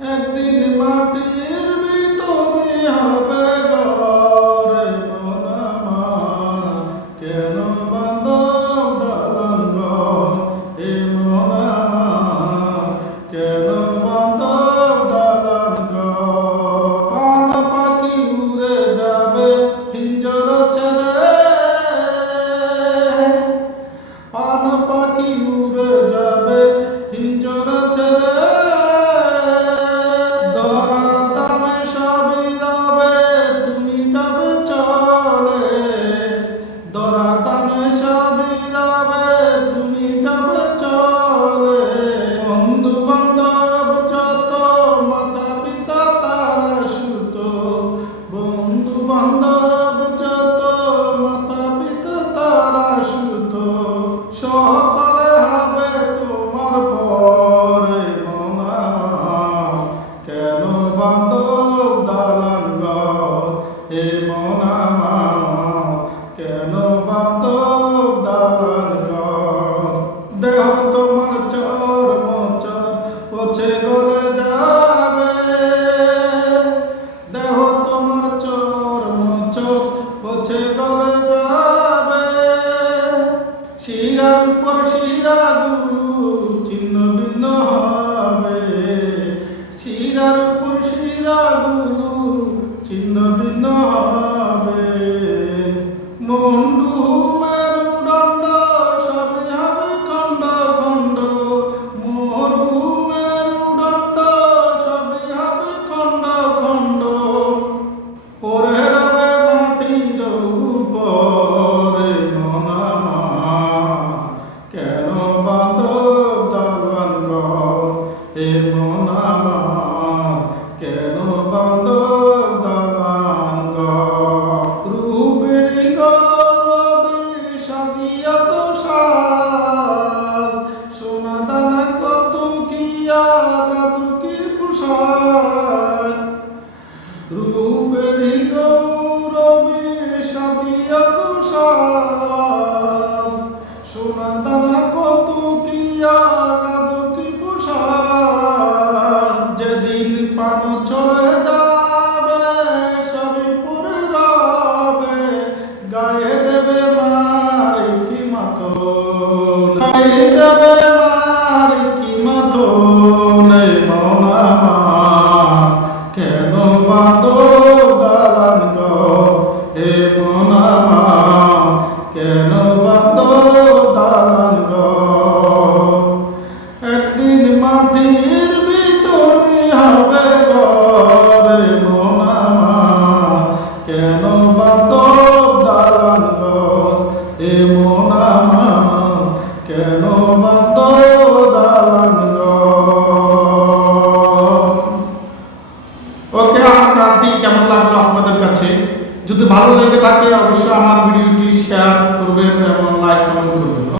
একদিন মাটির ভিতরে হবে ঘর মন আমার কেন বান্ধব দালান ঘর? এ মন আমার কেন বান্ধব দালান ঘর? পান পাখি উড়ে যাবে পিঞ্জর ছেড়ে। পান পাখি উড়ে যাবে এ মনা কেন বান্ধব দালান ঘর? দেহ তোমার চর মচর, পছে গলে যাবে। দেহ তোমার চর মচর, পছে গলে যাবে। শিরার উপর শিরাগুলো চিহ্ন ভিন্ন হবে। শিরার উপর শিরাগুলো চিহ্ন ভিন্ন நோண்டு மருடண்ட রূপের গৌরবে সাজিয়া সুসাস সোনা দানা কত কি আর রাজকি পোশাক যেদিন পান চলে যাবে সবই পরে রবে গায়ে দেবে মার কি মাতো গায়ে দালান গো হে মনামা কেন যদি ভালো লেগে থাকে অবশ্যই আমার ভিডিওটি শেয়ার করবেন এবং লাইক কমেন্ট করবেন।